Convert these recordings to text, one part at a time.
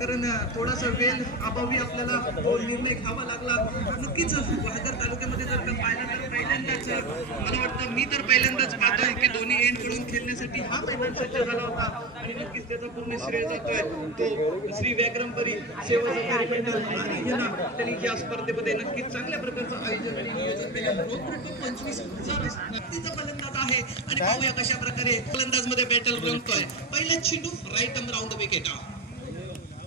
कारण थोडासा वेळ अभावी आपल्याला तो निर्णय घ्यावा लागला. नक्कीच वाघर तालुक्यामध्ये जर का पाहिलं तर पहिल्यांदाच मला वाटतं, मी तर पहिल्यांदाच पाहतोय की दोन्ही एंड कडून खेळण्यासाठी हा मैदान सज्ज झाला होता आणि नक्कीच त्याचा पूर्ण श्रेय जातोय तो श्री व्याकरमपुरी सेवा सहकारी मंडळ आणि त्यांनी या स्पर्धेमध्ये नक्कीच चांगल्या प्रकारचं आयोजन आणि नियोजन केलं. 25,000 नक्कीच फलंदाज आहे आणि पाहूया कशा प्रकारे फलंदाज मध्ये बॅटल रंगतोय. पहिला चेंडू राईट आर्म राऊंड विकेट.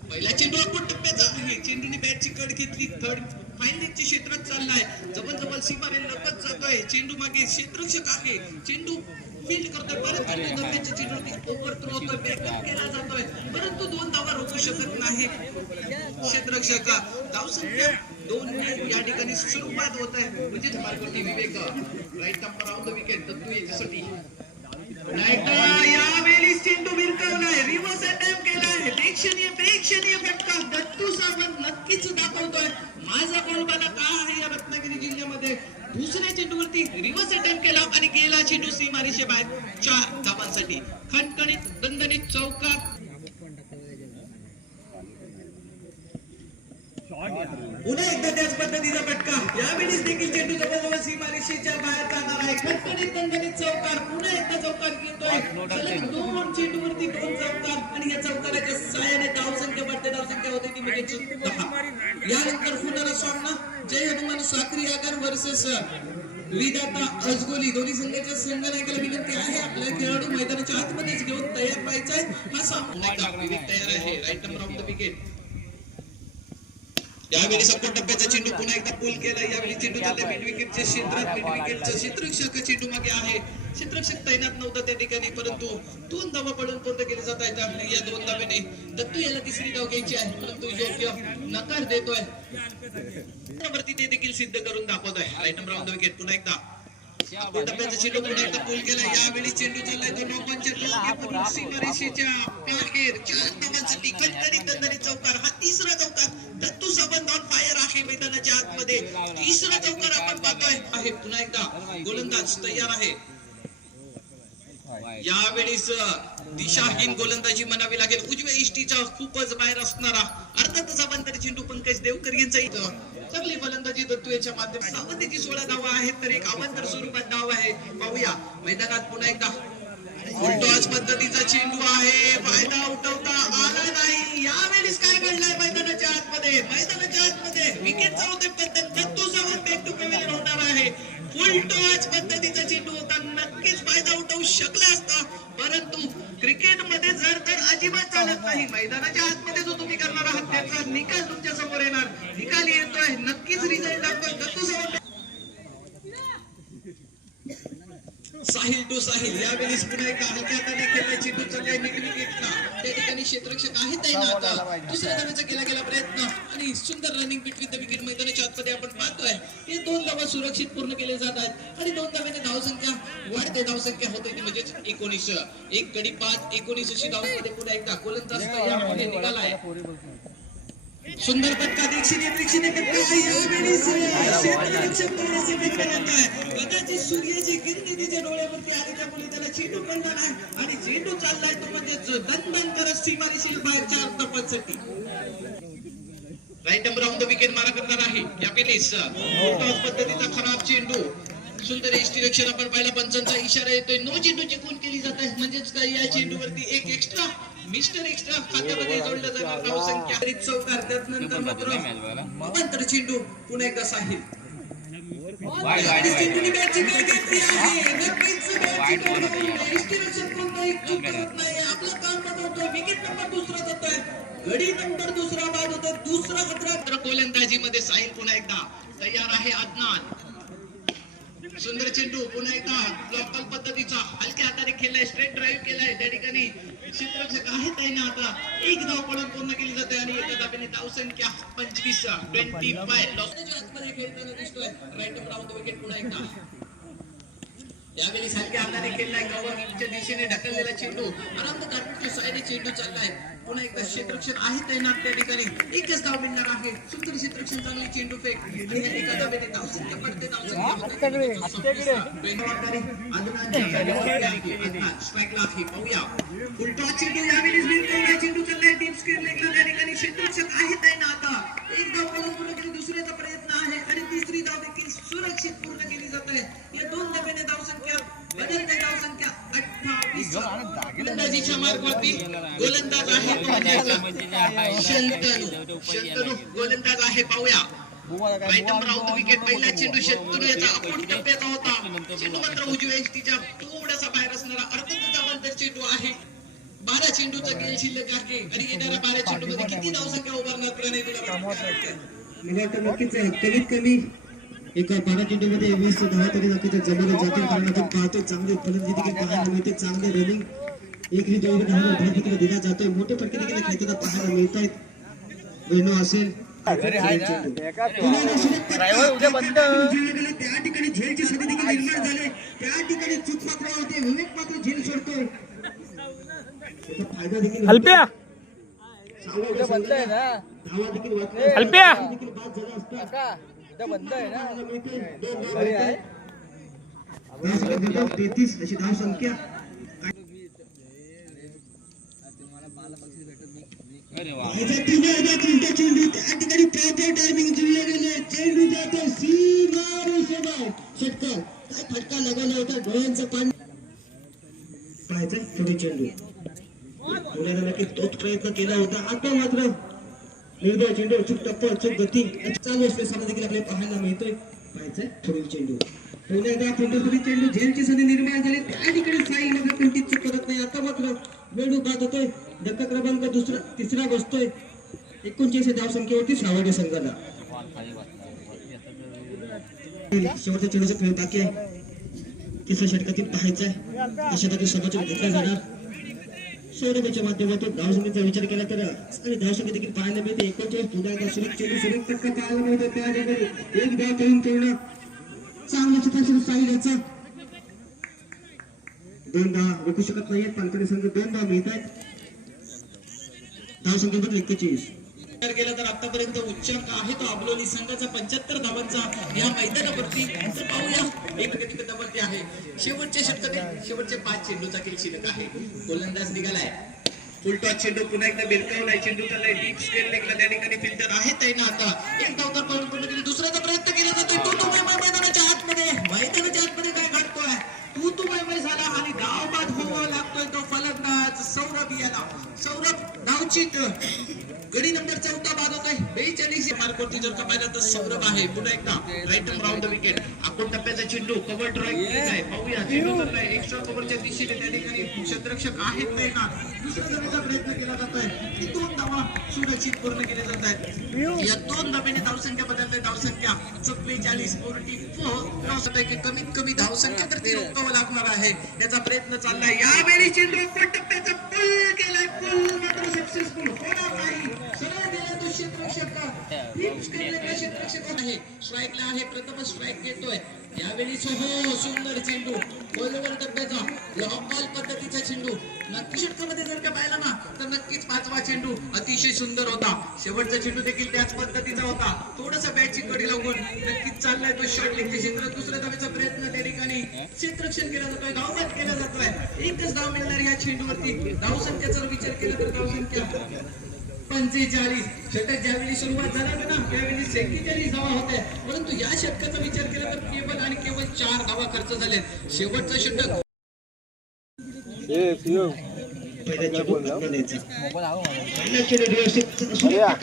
पहिला चेंडू आपण टप्प्याचा आहे. चेंडूने बॅटची कड घेतली. थर्ड फायनलच्या क्षेत्रात चाललाय. जबरदस्त सीमारे लगत जातोय. चेंडू मागे क्षेत्ररक्षक आहे. चेंडू फील्ड करतोय परत चेंडू दरम्यानच्या चेंडूवरती ओव्हरथ्रो होतोय. बॅकअप केला जातोय परंतु 2 धावा रोखू शकत नाही क्षेत्ररक्षक. धावसंख्या 2 या ठिकाणी सुरुवात होत आहे. म्हणजे मार्गवरती Vivek right arm round wicket Dattu याच्यासाठी. यावेळी चेंडू विरकवलाय. रिव्हर्स अटॅम्प केलाय. प्रेक्षणीय फटका दत्तू सावंत नक्कीच दाखवतोय माझा गोलबाला का आहे या रत्नागिरी जिल्ह्यामध्ये. दुसऱ्या चेंडूवरती रिव्हर्स अटॅम्प केला आणि गेला चेंडू सीमारेषे बाहेर 4 धावांसाठी. खणखणीत दणदणीत चौकार. पुन्हा एकदा त्याच पद्धतीचा फटका. यावेळी देखील चेंडू जवळजवळ सीमारेषेच्या बाहेर जाणार आहे. खणखणीत दणदणीत चौकार. पुन्हा एकदा चौकार घेतोय. सलग 2 चेंडूवरती 2 चौकार आणि या चौकाराच्या सहाय्याने धावसंख्या वाढते. धावसंख्या होते ती म्हणजे 10. यानंतर होणारा सामना जय हनुमान साखरी आगर वर्सेस विधाता अजगोली. दोन्ही संघाच्या संघनायकाला विनंती आहे आपल्या खेळाडू मैदानाच्या आतमध्येच घेऊन तयार व्हायचा आहे. हा सामना तयार आहे. Right arm round the wicket. यावेळी सप्तम टप्प्याचा चेंडू पुन्हा एकदा पूल केला. यावेळी चेंडू चालला मिड विकेटच्या क्षेत्रात. मिड विकेटचा क्षेत्ररक्षक चेंडू मागे आहे. क्षेत्ररक्षक तैनात नव्हता त्या ठिकाणी परंतु 2 धावा पडून पूर्ण केले जात आहेत. या 2 धावेने दत्तू याला तिसरी धाव घ्यायची आहे परंतु योग्य नकार देतोय. वरती ते देखील सिद्ध करून दाखवत आहे. Right arm round the wicket. पुन्हा एकदा टप्प्याचा चेंडू पुन्हा एकदा पूल केला. यावेळी चेंडू चाललाय तो नॉकॉनच्या सीमारेषेच्या बाहेर 4 धावांसाठी. खणखणीत दणदणीत चौकार. हा तिसरा चौकार. दत्तू सावंत ऑन फायर आहे मैदानाच्या आतमध्ये. तिसरा चौकार आपण पाहतोय आहे. पुन्हा एकदा गोलंदाज तयार आहे. यावेळेस दिशाहीन गोलंदाजी म्हणावी लागेल. उजव्या इष्टीचा खूपच बाहेर असणारा अर्धा तासानंतर चेंडू पंकज देवकर यांचा इथं चांगली फलंदाजी दत्तू याच्या माध्यमातून. सावंतीची 16 धावा आहेत तर एक अवांतर स्वरूपात धाव आहे. पाहूया मैदानात पुन्हा एकदा उलटॉच पद्धतीचा चेंडू आहे. फायदा उठवता आला नाही. यावेळेस काय घडलंय मैदानाच्या आतमध्ये विकेटचा होते पद्धत Dattu Sawant back to pavilion होणार आहे. उलटॉच पद्धतीचा चेंडू होता. नक्कीच फायदा उठवू शकला असता परंतु क्रिकेटमध्ये जर तर अजिबात चालत नाही. मैदानाच्या आतमध्ये जो तुम्ही करणार आहात त्याचा निकाल तुमच्या समोर येणार. निकाल येतोय नक्कीच रिझल्ट दाखवतो. दत्तू सावंत साहिल टू साहिल. यावेळी पुन्हा एका हलक्या हाताने खेळला चेंडू चाललाय मिड विकेटला. त्या ठिकाणी क्षेत्ररक्षक आहेत आता. दुसऱ्या धावेचा केला गेला प्रयत्न आणि सुंदर रनिंग बिटवीन द विकेट मैदानाच्या आतमध्ये आपण पाहतोय. हे 2 धावा सुरक्षित पूर्ण केले जात आहेत आणि 2 धावेने धावसंख्या वाढते. धावसंख्या होते ती म्हणजेच 19. 1 गडी 5 19 अशी धावांमध्ये पुन्हा एकदा गोलंदाज यामध्ये निघालाय. सुंदर फटका. प्रेक्षणीय फटका. यावेळी क्षेत्ररक्षक थोडेसे बेकरार आहे. कदाचित सूर्याची किरणे तिच्या डोळ्यावरती आली त्यामुळे त्याला चेंडू पडला नाही आणि चेंडू चाललाय तो म्हणजे दणदण करत सीमारेषेच्या बाहेर 4 धावांसाठी. Right arm round the wicket मारा करणार आहे. यावेळी टॉस पद्धतीचा खराब चेंडू. सुंदर यष्टीरक्षण आपण पाहिला. पंचांचा इशारा येतोय. नो चेंडूची खून केली जात आहे म्हणजेच काय या चेंडूवरती एक एक्स्ट्रा मिस्टर एक्स्ट्रा खात्यामध्ये जोडलं जाणार. धावसंख्या चौकार. त्यानंतर मात्र अवांतर चेंडू. पुन्हा एकदा साहिल. चेंडूने बॅटची काय घेतली आहे. नक्कीच यष्टीरक्षक कोणताही चूक करत नाही. आपलं काम बनवतोय. विकेट नंबर 2 जातोय. गडी नंबर 2 बाद होतो. दुसरा खतरा गोलंदाजीमध्ये साहिल पुन्हा एकदा तयार आहे. आदनान सुंदर चेंडू पुन्हा एकदा लोकल पद्धतीचा हलक्या हाताने खेळलाय. स्ट्रेट ड्राईव्ह केलाय. त्या ठिकाणी क्षेत्ररक्षक आहेत आहे ना आता. 1 धाव पडून पूर्ण केली जाते आणि एका धावेने धावसंख्या 25 आतमध्ये खेळताना दिसतोय. Right arm round the wicket. पुन्हा एकदा यावेळी हलक्या हाताने खेळलाय. गव्हर्नमेंटच्या दिशेने ढकललेला चेंडू आराम काढून साईडने चेंडू चाललाय. पुन्हा एकदा क्षेत्ररक्षण आहे तैनात त्या ठिकाणी. 1च धाव मिळणार आहे. सुंदर क्षेत्ररक्षण चांगली चेंडू फेक आणि एका धावेने धावसंख्या पडते. स्ट्राईकला आहे. पाहूया उलटा चेंडू. यावेळी चेंडू चाललाय. टीम स्क्वेअर लेगला त्या ठिकाणी शंतनू गोलंदाज आहे पाहूया. आयटम राऊंड विकेट पहिला चेंडू शंतनू याचा आपण टप्प्याचा होता. चेंडू मात्र उजव्या एसटीच्या थोडासा बाहेर असणारा अर्धचा बंदर चेंडू आहे. 12 चेंडूचा खेळ शिल्लक आहे आणि येणाऱ्या 12 चेंडू मध्ये किती धावसंख्या उभारणार प्रणय तुला नक्कीच आहे. कमीत कमी एका 12 चेंडूमध्ये 20 धावा तरी नक्कीच जमवल्या जातील. कारण आपण पाहतोय चांगली फलंदाजी देखील पाहायला मिळते, चांगले रनिंग एकरी दोन धावा देखील दिला जातोय. मोठे फटके देखील खेळताना पाहायला मिळत आहेत. वेणू असेल त्या ठिकाणी झेलची संधी देखील निर्माण झाली. त्या ठिकाणी चूक मात्र होते, विवेक मात्र झेल सोडतोय. फायदा देखील धावा देखील बंद आहे ना. 33 अशी धाव संख्या. चेंडू त्या ठिकाणी टायमिंग जुळले गेले. चेंडू जातो षटकार. काय फटका लागला होता, डोळ्यांचं पाणी पाहायचं. थोडी चेंडू पुण्याला नक्की तोच प्रयत्न केला होता. आता मात्र निर्दय चेंडू, चूक टप्पा, चूक गती चालू असल्यासारखं देखील आपल्याला पाहायला मिळतोय. पाहायचंय थोडी चेंडू. पुन्हा एकदा थोडी चेंडू झेलची संधी निर्माण झाली. त्या ठिकाणी साई मात्र कोणतीच चूक करत नाही. आता मात्र वेळू बाद होतोय. धक्का क्रमांक तिसरा बसतोय. 39 धावसंख्येवरती सावडे संघाला. शेवटच्या चेंडूचा खेळ बाकी आहे. तिसऱ्या षटकातील पाहायचा आहे कशा प्रकारे समाचार घेतला जाणार. सौरभच्या माध्यमातून धावसंख्येचा विचार केला तर आणि धावसंख्या देखील पाहायला मिळते. 39 पुन्हा एकदा सुरेख चेंडू, सुरेख फटका पाहायला मिळतो. त्या ठिकाणी एक धाव करून पूर्ण चांगलं चित्र साईल याचा 2 धाव रोखू शकत नाहीये. पालकरी संघ 2 धाव मिळत आहेत. धावसंख्येबद्दल 41 गेला तर आतापर्यंत उच्चांक आहे तो अबलोली संघाचा 75 धावांचा या मैदानावरती. पाहूया एक गतीवरती आहे. शेवटच्या षटकातील शेवटचे 5 चेंडूचा खेळ शिल्लक आहे. गोलंदाज निघालाय. फुल टॉस चेंडू पुन्हा एकदा बिलकावलाय. चेंडू चाललाय डीप स्क्वेअर लेगला. त्या ठिकाणी फिल्टर आहे ना. आता एक धाव तर पूर्ण केली. दुसऱ्याचा प्रयत्न केला जातोय. तो मैदानाच्या आतमध्ये काय घडतोय. तू मैदान झाला आणि धाव बाद व्हावा लागतोय तो फलंदाज सौरभ याला. सौरभ धावचित गडी नंबर 14 बाद होत आहे. 42 मार्कवरती जर का पाहिलं तर सौरभ आहे. पुन्हा एकदा आयटम राऊंड द विकेट. आपण टप्प्याचा चेंडू कव्हर ड्राईव्ह केलेला आहे. पाहूया चेंडू चाललाय एक्स्ट्रा कव्हरच्या दिशेने. त्या ठिकाणी क्षेत्ररक्षक आहेत नाही ना. दुसऱ्या धावेचा प्रयत्न केला जातोय आणि 2 धावा सुरक्षित पूर्ण केले जात आहेत. या 2 धावेने धावसंख्या बदलते. धावसंख्या 44 की कमीत कमी धावसंख्या तर ती रोखावं लागणार आहे. याचा प्रयत्न चाललाय. यावेळी चेंडू टप्प्याचा पुल केलाय. पुल मात्र सक्सेसफुल होणार नाही. सरळ गेला तो क्षेत्ररक्षक आहे. स्ट्राईकला आहे. प्रथम स्ट्राईक घेतोय. यावेळी सुंदर चेंडू गोलवर टप्प्याचा लॉंग बॉल पद्धतीचा चेंडू. नक्की षटकामध्ये जर का पाहिला ना तर नक्कीच 5वा चेंडू अतिशय सुंदर होता. शेवटचा चेंडू देखील त्याच पद्धतीचा होता. थोडासा बॅटची कडी लागून नक्कीच चाललाय तो शॉट लेगच्या क्षेत्रात. दुसऱ्या धावेचा प्रयत्न त्या ठिकाणी क्षेत्ररक्षण केला जातोय. धावबाद केला जातोय. एकच धाव मिळणार या चेंडूवरती. धावसंख्येचा विचार केला तर धावसंख्या 45. षटक ज्यावेळी सुरुवात झाला ना त्यावेळी 47 धावा होत्या. परंतु या षटकाचा विचार केला तर केवळ आणि केवळ 4 धावा खर्च झाले. शेवटचा षटक पहिल्या चेंडू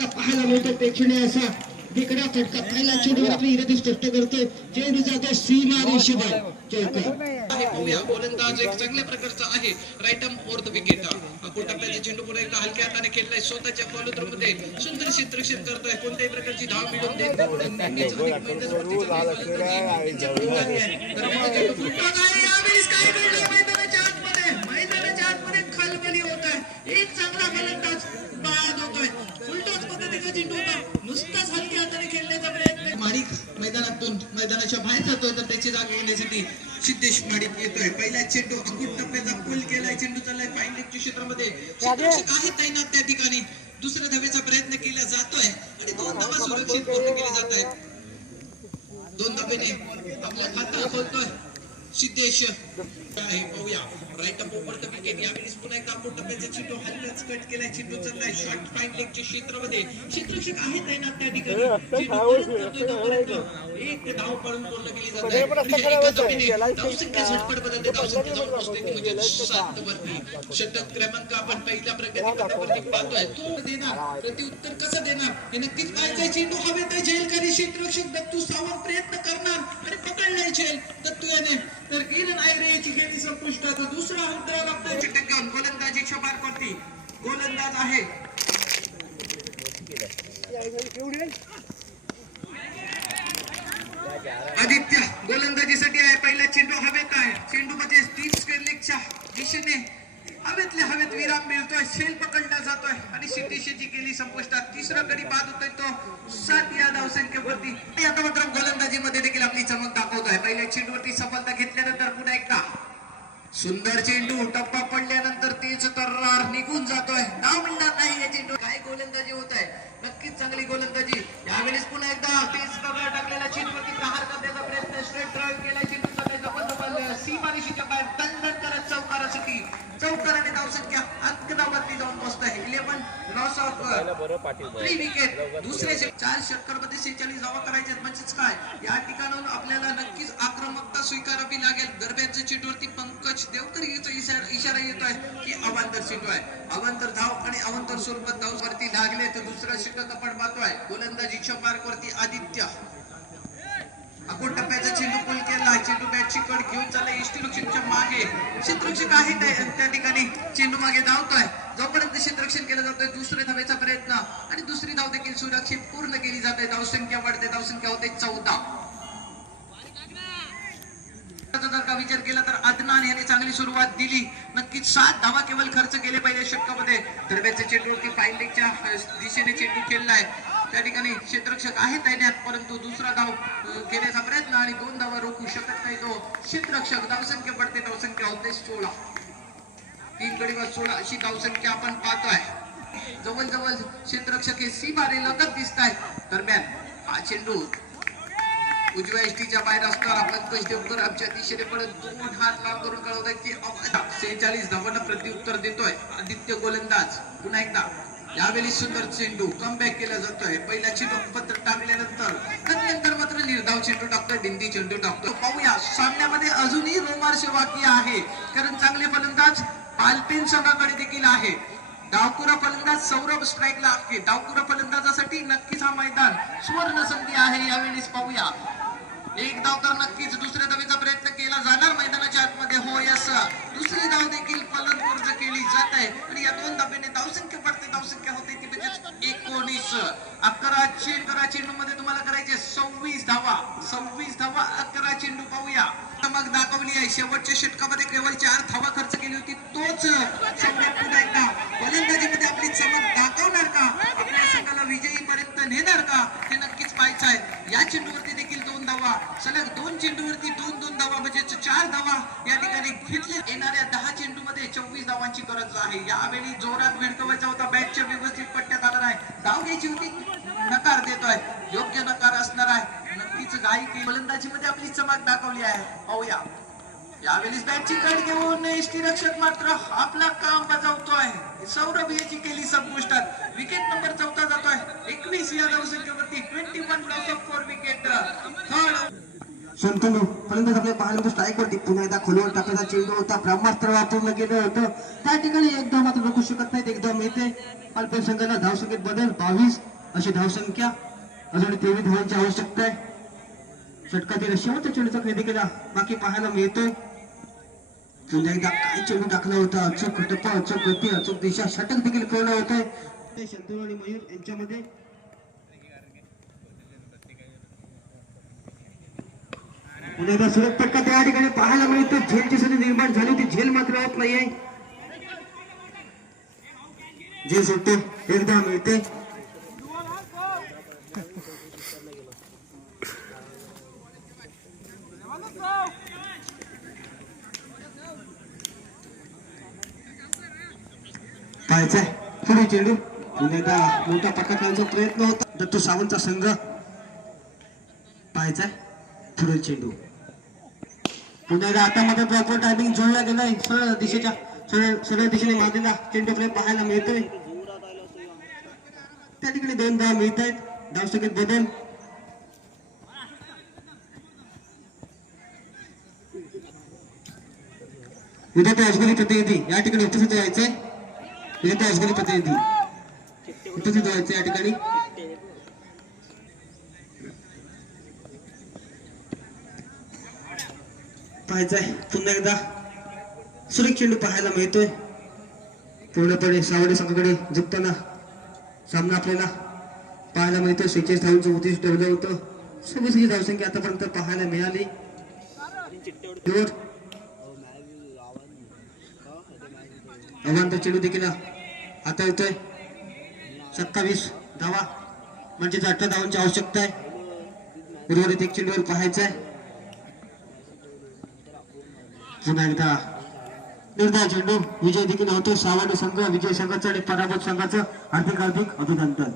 पाहायला मिळतो. प्रेक्षणीय असा बिकडा फटका पहिला चेंडू आपली इरादी स्पष्ट करतोय. चेंडू जातो सीमा रेषेवर. गोलंदाज एक चांगल्या प्रकारचा आहे. Right arm over the wicket. टप्प्याचा चेंडू पुन्हा एकदा हलक्या हाताने खेळलाय. स्वतःच्या फॉलोथ्रो मध्ये सुंदर क्षेत्ररक्षण करतोय. कोणत्याही प्रकारची धाव मिळून देत मैदानाच्या आतमध्ये खलबली होत आहे. एक चांगला फलंदाज बाद होतोय. फुलटॉस पद्धतीचा चेंडू होता. नुसताच हलक्या हाताने खेळण्याचा प्रयत्न. माडिक मैदानातून मैदानाच्या बाहेर जातोय तर त्याची जागा घेण्यासाठी सिद्धेश माडिक येतोय. पहिला चेंडू अंकुट टप्प्याचा पुल केलाय. चेंडू चाललाय फाईन लेगच्या क्षेत्रामध्ये. क्षेत्ररक्षक आहेत तैनात त्या ठिकाणी. दुसऱ्या धावेचा प्रयत्न केला जातोय आणि 2 धावा सुरक्षित पूर्ण केले जात आहेत. 2 धावेने आपलं खातं खोलतोय. सिद्धेश आहे पाहूया right up over the wicket यावेळेस पुन्हा एकदा आपण टप्प्याचा चेंडू हल्लाच कट केलाय चेंडू चाललाय शॉर्ट फाईन लेगच्या क्षेत्रामध्ये क्षेत्ररक्षक आहेत ना त्या ठिकाणी चेंडू परत करतोय तोपर्यंत एक धाव पळून पूर्ण केली जाते एका धावेने धावसंख्या झटपट बदलते धावसंख्या जाऊन पोहोचते ती म्हणजे 7 वरती षटक क्रमांक आपण पहिल्या प्रगतीपथावरती पाहतोय तो देणार प्रत्युत्तर कसं देणार हे नक्कीच पाहायचंय चेंडू हवेत झेलकारी क्षेत्ररक्षक दत्तू सावंत प्रयत्न करणार आणि पकडलाय झेल दत्तू याने तर किरण आयरे याची खेळी संपुष्टात दुसरा अंतराळ लागतोय षटक घेऊन गोलंदाजीच्या मार्गावरती गोलंदाज आहे आदित्य गोलंदाजीसाठी आहे पहिला चेंडू हवेत आहे चेंडू मध्ये स्टीव्ह स्क्वेअर लेगच्या दिशेने हवेतल्या हवेत विराम मिळतोय शेल पकडला जातोय आणि सिद्धेशची केली संपुष्टात तिसरा गडी बाद होतोय तो 7 या धावसंख्येवरती आता मात्र गोलंदाजीमध्ये देखील आपली चमक दाखवतोय पहिल्या चेंडूवरती सफलता घेतल्यानंतर पुन्हा एकदा सुंदर चेंडू टप्पा पडल्यानंतर तेच तर्रार निघून जातोय नाव मिळणार नाही या चेंडू काय गोलंदाजी होत आहे नक्कीच चांगली गोलंदाजी यावेळेस पुन्हा एकदा तेच तर्रार टाकलेला चेंडूवरती प्रहार करण्याचा प्रयत्न स्ट्रेट ड्राईव्ह केला चेंडूचा जबरदस्त सीमारेषेच्या बाहेर दणदण करत चौकारासाठी चौकाराने धावसंख्या अंकनावरती जाऊन पोहोचत आहे 11 लॉस ऑफ 3 विकेट दुसरे 4 षटकांमध्ये 46 धावा करायचे म्हणजेच काय या ठिकाणाहून आपल्याला नक्कीच आक्रमकता स्वीकारावी लागेल गरब्याच्या चेंडूवरती पंकज देवकर याचा इशारा येतोय की अवांतर चेंडू आहे अवांतर धाव आणि अवांतर स्वरूपात धाववरती लागले तर दुसरा षटक आपण पाहतोय गोलंदाजीच्या मार्गावरती आदित्य आपण टप्प्याचा चेंडू पूल केला चेंडू बॅटची कड घेऊन चालला यष्टीरक्षकच्या मागे क्षेत्ररक्षक आहे त्या ठिकाणी चेंडू मागे धावतोय जोपर्यंत क्षेत्ररक्षण केलं जातोय दुसऱ्या धावेचा प्रयत्न आणि दुसरी धाव देखील सुरक्षित पूर्ण केली जाते धावसंख्या वाढते धावसंख्या होते 14 जर का विचार केला तर अदनान याने चांगली सुरुवात दिली नक्कीच 7 धावा केवळ खर्च केले पाहिजे षटकामध्ये दरम्यानच्या चेंडूवरती फाईन लेगच्या दिशेने चेंडू खेळलाय त्या ठिकाणी क्षेत्ररक्षक आहे तैनात परंतु दुसरा धाव घेण्याचा प्रयत्न आणि 2 धावा रोखू शकत नाही तो क्षेत्ररक्षक धावसंख्या पडते धावसंख्या होते 16 3 गडीवर 16 अशी धावसंख्या आपण पाहतोय जवळजवळ क्षेत्ररक्षक हे सीमारे लगत दिसत आहेत दरम्यान हा चेंडू उजव्या एसटीच्या बाहेर असणार पंकज देवकर आमच्या दिशेने परत 2 हात लांब करून कळवताय की 46 धावांना प्रत्युत्तर देतोय आदित्य गोलंदाज पुन्हा एकदा यावेळी सुंदर चेंडू कमबॅक केला जातोय पहिला चेंडू पत्र टाकल्यानंतर मात्र निर्धाव चेंडू टाकतोय बिंदी चेंडू टाकतोय पाहूया सामन्यामध्ये अजूनही रोमांच बाकी आहे कारण चांगले फलंदाज पालपेन संघाकडे देखील आहे डावकुरा फलंदाज सौरभ स्ट्राईकला आहे डावकुरा फलंदाजासाठी नक्कीच हा मैदान सुवर्ण संधी आहे यावेळेस पाहूया एक धाव तर नक्कीच दुसऱ्या धावेचा प्रयत्न केला जाणार मैदानाच्या आतमध्ये हो यस दुसरी धाव देखील फलंदाज केली जात आहे आणि या 2 धावेने धावसंख्या पडते धावसंख्या होते ती म्हणजे 19 11 चेंडू मध्ये तुम्हाला करायचे 26 धावा 11 चेंडू पाहूया चमक दाखवली आहे शेवटच्या षटकामध्ये केवळ 4 धावा खर्च केली होती तोच पुन्हा एकदा गोलंदाजीमध्ये आपली चमक दाखवणार का आपल्या संघाला विजयी पर्यंत नेणार का हे नक्कीच पाहायचं आहे या चेंडूवरती देखील 2 धावा सलग 2 चेंडूवरती 2 धावा म्हणजे 4 धावा या ठिकाणी घेतल्या येणाऱ्या 10 चेंडूमध्ये 24 धावांची गरज आहे यावेळी जोरात भिडकवायचा होता बॅटच्या व्यवस्थित पट्ट्यात आला नाही धाव घ्यायची होती नकार देतोय योग्य नकार असणार आहे नक्कीच घाई केली गोलंदाजीमध्ये आपली चमक दाखवली आहे पाहूया यावेळी बॅटची कड घेऊन यष्टीरक्षक मात्र आपला काम बजावतोय सौरभ याची केली संपुष्टात विकेट नंबर 14 जातोय 21 या धावसंख्येवरती 21 loss of 4 wicket third Shantanu फलंदाज आपल्या पाहायला स्ट्राईक वरती पुन्हा एकदा खोलवर टाकण्याचा चेंडू होता ब्रह्मास्त्र वापरलं गेलं होतं त्या ठिकाणी एकदा मात्र रोखू शकत नाहीत एकदम येते अल्पेन संघाला धावसंख्येत बदल 22 अशी धावसंख्या अजून 23 धावांची आवश्यकता आहे षटकातील शेवटच्या चेंडूचा खरेदी केला बाकी पाहायला मिळतोय पुन्हा एकदा काय चेंडू टाकला होता अचूक टप्पा अचूक गती अचूक दिशा षटक देखील कळलं होतंय शंतनू आणि मयूर यांच्यामध्ये पुन्हा एकदा सुरत पटका त्या ठिकाणी पाहायला मिळतो झेलची संधी निर्माण झाली होती झेल मात्र होत नाहीये झेल सुटते एकदा मिळते पाहायचंय पुढे चेंडू पुन्हा एकदा मोठा पटकांचा प्रयत्न होता दत्तू सावंतचा संघ पाहायचाय पुढे चेंडू पुन्हा एकदा आता मात्र प्रॉपर टायमिंग जोडला गेलाय सरळ दिशेच्या सरळ दिशेने मारलेला चेंडू प्ले पाहायला मिळतोय त्या ठिकाणी 2 धावा मिळत आहेत धावसंख्येत बदल विजेते अजगरी प्रतिनिधी या ठिकाणी उपस्थित व्हायचे विजेते अजगरी प्रतिनिधी उपस्थित व्हायचे या ठिकाणी पाहायचंय पुन्हा एकदा सुरेख चेंडू पाहायला मिळतोय पूर्णपणे सावडी संघाकडे झुकताना सामना आपल्याला पाहायला मिळतोय 46 धावांचं उद्दिष्ट ठेवलं होतं 26 धावसंख्या आतापर्यंत पाहायला मिळाली अवांतर चेंडू देखील आता येतोय 27 धावा म्हणजे 18 धावांची आवश्यकता आहे उर्वरित एक चेंडूवर पाहायचंय पुन्हा एकदा निर्धार चेंडू विजय देखील होतो सावडी संघ विजय संघाचं आणि पराभूत संघाचं हार्दिक अभिनंदन